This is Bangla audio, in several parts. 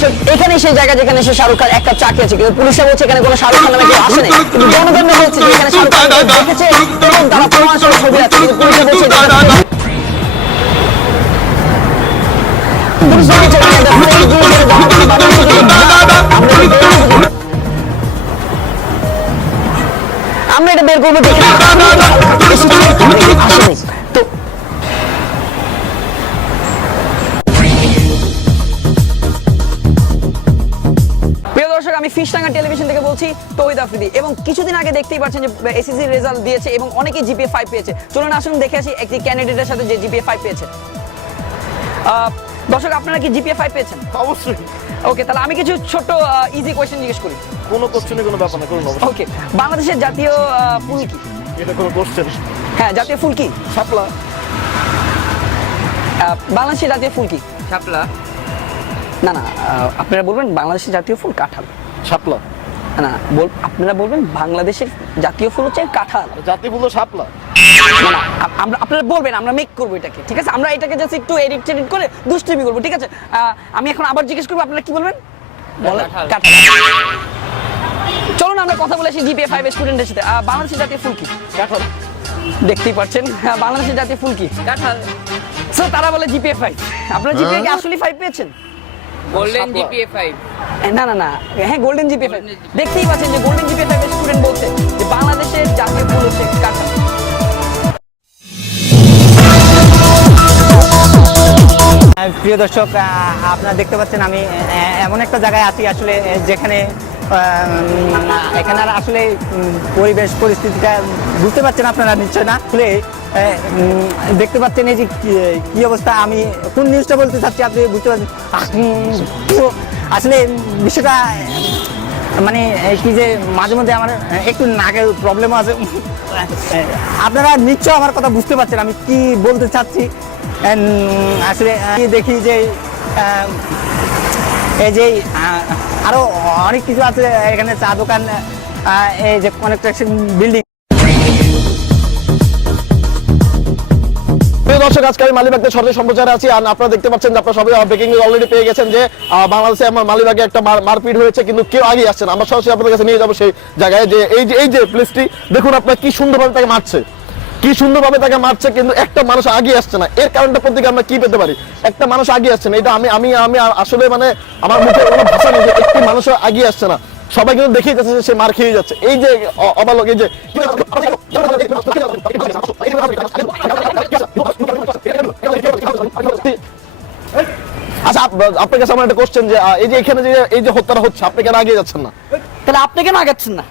দর্শক এখানে সেই জায়গা যেখানে সে শাহরুখ খান একটা চাকরি আছে, কিন্তু পুলিশে বলছে এখানে কোনো শাহরুখ খান নামে কেউ আসে নাই, কিন্তু জনগণ বলছে যে এখানে শাহরুখ খান দেখেছে এবং তারা প্রমাণ সহ ছবি আছে, কিন্তু পুলিশে বলছে আমরা এটা বের করবো দেখে তো দর্শক আমি ফিশটাঙ্গা টেলিভিশন থেকে বলছি তৌহিদ আফ্রিদি, এবং কিছুদিন আগে দেখতেই পাচ্ছেন যে এসএসসি রেজাল্ট দিয়েছে এবং অনেকেই জিপিএ 5 পেয়েছে। চলুন আসুন দেখে আসি একটি ক্যান্ডিডেটের সাথে যে জিপিএ 5 পেয়েছে। দর্শক আপনারা কি জিপিএ 5 পেয়েছেন? অবশ্যই। ওকে, তাহলে আমি কিছু ছোট ইজি কোশ্চেন জিজ্ঞেস করি। কোনো কোশ্চেনে কোনো ব্যাপার না, কোনো ব্যাপার। ওকে, বাংলাদেশের জাতীয় ফুল কি? এটা কোনো কোশ্চেন? হ্যাঁ, জাতীয় ফুল কি? শাপলা। বাংলাদেশের জাতীয় ফুল কি? শাপলা। না না, আপনারা বলবেন বাংলাদেশের জাতীয় ফুল কাঁঠাল। শাপলা। না, আপনারা বলবেন বাংলাদেশের জাতীয় ফুল হচ্ছে কাঁঠাল। জাতীয় ফুল শাপলা। না না, আপনারা বলবেন, আমরা মেক করবো এটাকে, ঠিক আছে? আমরা এটাকে জাস্ট একটু এডিট করে দুষ্টুমি করবো, ঠিক আছে? আমি এখন আবার জিজ্ঞেস করবো, আপনারা কি বলবেন? কাঁঠাল। চলুন আমরা কথা বলে আসি জিপিএ 5 স্টুডেন্টের সাথে। বাংলাদেশের জাতীয় ফুল কি? কাঁঠাল। দেখতেই পাচ্ছেন, বাংলাদেশের জাতীয় ফুল কি? কাঁঠাল। সো তারা বলে জিপিএ 5। আপনারা জিপিএ কি আসলে 5 পেয়েছেন? Golden GPA 5। না না না, হ্যাঁ গোল্ডেন জিপিএ 5। দেখতেই পাচ্ছেন যে গোল্ডেন জিপিএ 5 এর স্টুডেন্ট বলছে যে বাংলাদেশের জাতীয় ফুল হচ্ছে কাঁঠাল। প্রিয় দর্শক, আপনারা দেখতে পাচ্ছেন আমি এমন একটা জায়গায় আছি আসলে যেখানে এখানে আসলে পরিবেশ পরিস্থিতিটা বুঝতে পারছেন আপনারা নিশ্চয় না। আসলে দেখতে পাচ্ছেন এই যে কি অবস্থা, আমি কোন নিউজটা বলতে চাচ্ছি আপনি বুঝতে পারছেন। তো আসলে বিষয়টা মানে কি যে মাঝে মধ্যে আমার একটু নাকের প্রবলেম আছে, আপনারা নিশ্চয় আমার কথা বুঝতে পারছেন আমি কি বলতে চাচ্ছি। আসলে দেখি যে এই যে আরো অনেক কিছু আছে এখানে, চা দোকান, এই যে কনস্ট্রাকশন বিল্ডিং। দর্শক আজকে আমি মালিবাগে সরকারি সম্প্রচারে আছি, আর আপনারা দেখতে পাচ্ছেন যে আপনারা সবাই ব্রেকিং নিউজ অলরেডি পেয়ে গেছেন যে বাংলাদেশে আমার মালিবাগে একটা মারপিট হয়েছে, কিন্তু কেউ আগে আসছে না। আমরা সরাসরি আপনাদের কাছে নিয়ে যাবো সেই জায়গায় যে এই যে প্লেসটি দেখুন, আপনারা কি সুন্দরভাবে তাকে মারছে, কি সুন্দরভাবে তাকে মারছে, কিন্তু একটা মানুষ আগে আসছে না। এর কারণটা প্রত্যেকে আমরা কি পেতে পারি? একটা মানুষ আগে আসছে না। এটা আমি আসলে মানে আমার মুখে কোনো ভাষা নেই যে একটি মানুষ আগে আসছে না। সবাই কিন্তু দেখিয়ে যাচ্ছে যে সে মার খেয়ে যাচ্ছে। এই যে অবালক, এই যে আচ্ছা, আপনার কাছে আমার একটা কোশ্চেন যে এই যে এখানে যে এই যে হত্যাটা হচ্ছে, আপনি কেন আগে যাচ্ছেন না? তাহলে আপনি কেন আগাচ্ছেন না?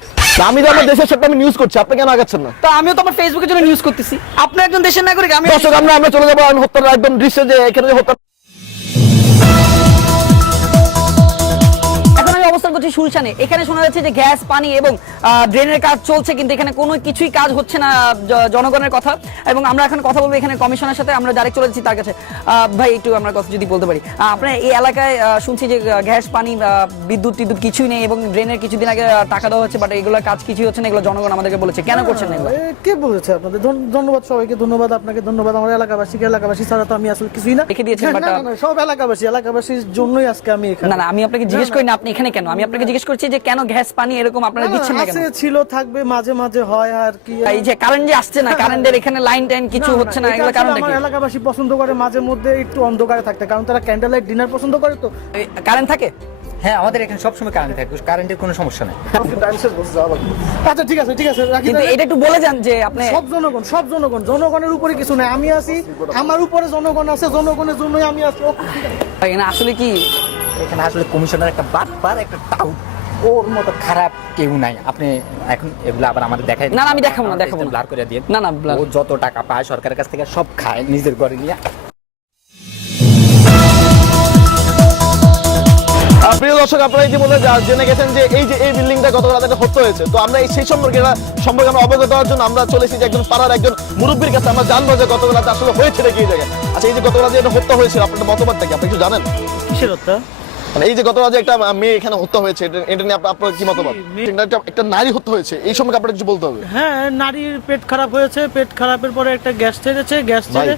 আমি তো আমার দেশের সাথে আমি নিউজ করছি, আপনি কেন আগাচ্ছেন না? তো আমিও তো আমার ফেসবুকের জন্য নিউজ করতেছি। আপনি একজন দেশের নাগরিক, আমি দর্শক আমরা চলে যাবো আমি হত্যার একদম দৃশ্যে, যে এখানে যে হত্যা। এখন আমি অবস্থান করছি সুলশানে। এখানে শোনা যাচ্ছে যে গ্যাস, পানি এবং ড্রেনের কাজ চলছে, কিন্তু এখানে কোনো কিছুই কাজ হচ্ছে না জনগণের কথা। এবং আমরা এখন কথা বলবো এখানে কমিশনের সাথে, আমরা ডাইরেক্ট চলে যাচ্ছি তার কাছে। ভাই একটু আমরা কথা যদি বলতে পারি, আপনার এই এলাকায় শুনছি যে গ্যাস, পানি, বিদ্যুৎ কিছুই নেই এবং ড্রেনের কিছুদিন আগে টাকা দেওয়া হচ্ছে, বাট এগুলোর কাজ কিছুই হচ্ছে না, এগুলো জনগণ আমাদেরকে বলেছে। কেন করছেন না এগুলো? কে বলেছে আপনাদের? ধন্যবাদ সবাইকে, ধন্যবাদ আপনাকে, ধন্যবাদ আমার এলাকাবাসী ছাড়া তো আমি আসলে কিছুই না। রেখে দিয়েছেন, বাট সব এলাকাবাসীর জন্যই আজকে আমি এখানে। না আমি আপনাকে জিজ্ঞেস করি না আপনি এখানে কেন, আমি আপনাকে জিজ্ঞেস করছি যে কেন গ্যাস, পানি এরকম আপনারা দিচ্ছেন না কেন? আছে, ছিল, থাকবে, মাঝে মাঝে হয় আর কি। এই যে কারেন্ট যে আসছে না, কারেন্টের এখানে লাইন টাইন কিছু হচ্ছে না, এগুলো কারণটা কি? আমার এলাকাবাসী পছন্দ করে মাঝে মধ্যে একটু অন্ধকারে থাকতে, কারণ তারা ক্যান্ডেল লাইট ডিনার পছন্দ করে। তো কারেন্ট থাকে? হ্যাঁ, আমাদের এখানে সবসময় কারেন্ট থাকে, কারেন্টের কোনো সমস্যা নেই। আচ্ছা ঠিক আছে রাখি। কিন্তু এটা একটু বলে যান যে আপনি সব জনগণের উপরে কিছু নাই, আমি আছি, আমার উপরে জনগণ আছে, জনগণের জন্যই আমি আছি। এখানে আসলে কি এখানে আসলে কমিশনার একটা বাটপার, একটা টাউট, ওর মতো খারাপ কেউ নাই। আপনি এখন এগুলো আবার আমাদের দেখাই? না আমি দেখাবো না ব্লার করে দিয়ে। না ও যত টাকা পায় সরকারের কাছ থেকে সব খায় নিজের ঘরে নিয়ে। প্রিয় দর্শক, আপনারা ইতিমধ্যে জেনে গেছেন যে এই বিল্ডিংটা গতকাল রাতে হত্যা হয়েছে। তো আমরা সেই সম্পর্কে আমরা অবগত হওয়ার জন্য আমরা চলে এসেছি একজন পাড়ার একজন মুরব্বীর কাছে। আমরা জানবো যে গতকাল রাতে আসলে হয়েছে কি এই জায়গায়। আচ্ছা, এই যে গতকাল রাতে এটা হত্যা হয়েছে, আপনার মতবাদটা কি? আপনি কিছু জানেন? কিসের হত্যা? মানে এই যে গতকাল রাতে একটা মেয়ে এখানে হত্যা হয়েছে, এটা নিয়ে আপনার কি মতবাদ? একটা নারী হত্যা হয়েছে, এই সম্পর্কে আপনার কিছু বলতে হবে। হ্যাঁ, নারীর পেট খারাপ হয়েছে, পেট খারাপের পরে একটা গ্যাস ছেড়েছে, গ্যাস ছেড়ে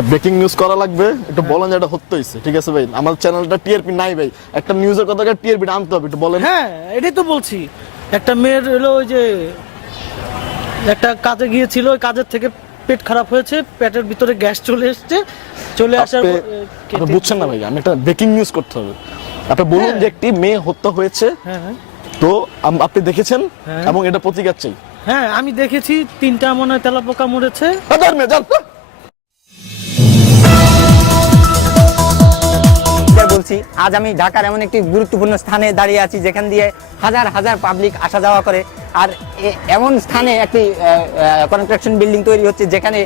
একটা ব্রেকিং নিউজ করা লাগবে, একটু বলেন যে এটা হতে হইছে, ঠিক আছে ভাই? আমার চ্যানেলটা টিআরপি নাই ভাই, একটা নিউজের কথা টিআরপি আনতে হবে, একটু বলেন। হ্যাঁ এটাই তো বলছি, একটা মেয়ের হলো ওই যে একটা কাজে গিয়েছিল, ওই কাজের থেকে পেট খারাপ হয়েছে, পেটের ভিতরে গ্যাস চলে এসেছে, চলে আসার পর, আপনি বুঝছেন না ভাই, আমি একটা ব্রেকিং নিউজ করতে হবে। আপনি বলুন যে একটি মেয়ে হত্যা হয়েছে, হ্যাঁ হ্যাঁ তো আপনি দেখেছেন হ্যাঁ। এবং এটা প্রতিকার চাই। হ্যাঁ আমি দেখেছি, 3টা মনে হয় তেলাপোকা মরেছে। বলছি আজ আমি ঢাকার এমন একটি গুরুত্বপূর্ণ স্থানে দাঁড়িয়ে আছি যেখান দিয়ে হাজার হাজার পাবলিক আসা যাওয়া করে, আর এমন স্থানে একটি কনস্ট্রাকশন বিল্ডিং তৈরি হচ্ছে যেখানে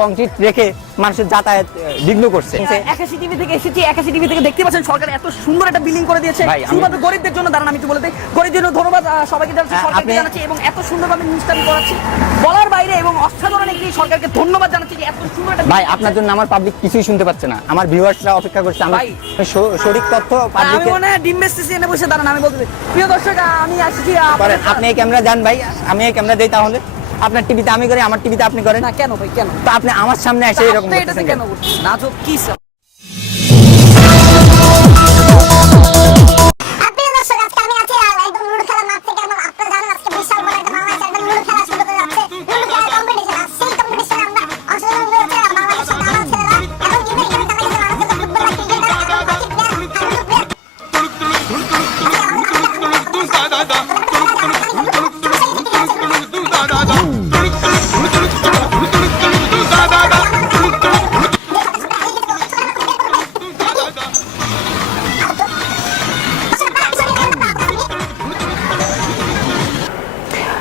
কংক্রিট রেখে মানুষের যাতায়াত বিঘ্ন করছে। একাশি টিভি থেকে এসেছি, একাশি টিভি থেকে দেখতে পাচ্ছেন সরকার এত সুন্দর একটা বিল্ডিং করে দিয়েছে ভাই, শুধুমাত্র গরিবদের জন্য। দাঁড়ান আমি একটু বলে দিই, গরিবদের জন্য ধন্যবাদ সবাইকে জানাচ্ছি, হ্যাঁ, সরকারকে আপনি- জানাচ্ছি, এবং এত সুন্দরভাবে নিউজটা আমি করাচ্ছি বলার বাইরে, এবং অসাধারণ একটি সরকারকে ধন্যবাদ জানাচ্ছি যে এত সুন্দর একটা ভাই আপনার জন্য আমার পাবলিক কিছুই শুনতে পাচ্ছে না, আমার ভিউয়ার্সরা অপেক্ষা করছে, আমার ভাই। সঠিক তথ্য আমি পাবলিক মনে হয় ডিম বেচতেছি এনে বসে। দাঁড়ান আমি বলতে চাই, প্রিয় দর্শক আমি আসছি করেন। আপনি এই ক্যামেরা যান ভাই, আমি এই ক্যামেরা দেই, তাহলে আপনার টিভিতে আমি করি, আমার টিভিতে আপনি করেন। না কেন ভাই, কেন তো আপনি আমার সামনে এসে এরকম আপনি এটাতে করতেছেন কেন কেন? করছেন? নাজুক কি স্যার? প্রিয় দর্শক, আজকে আমি আছি একদম লুডো খেলার মাঠ থেকে। এবং আপনারা জানেন আজকে বিশাল বড় একটা বাংলাদেশে একদম লুডো খেলা শুরু হতে যাচ্ছে। লুডো খেলার কম্পিটিশন, আর সেই কম্পিটিশনে আমরা অংশগ্রহণ করেছি বাংলাদেশের দামাল ছেলেরা, এবং ইভেন্ট এখানে দেখা গেছে বাংলাদেশের ফুটবল ক্রিকেটার এবং বাকি প্লেয়ার,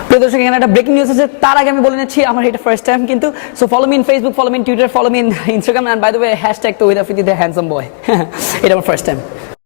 প্রিয় দর্শক, এখানে একটা ব্রেকিং নিউজ আছে, তার আগে আমি বলে নিচ্ছি আমার এটা ফার্স্ট টাইম কিন্তু। So follow me in Facebook, follow me in Twitter, follow me in Instagram, and by the way hashtag Touhid Afridi the handsome boy. এটা আমার ফার্স্ট টাইম।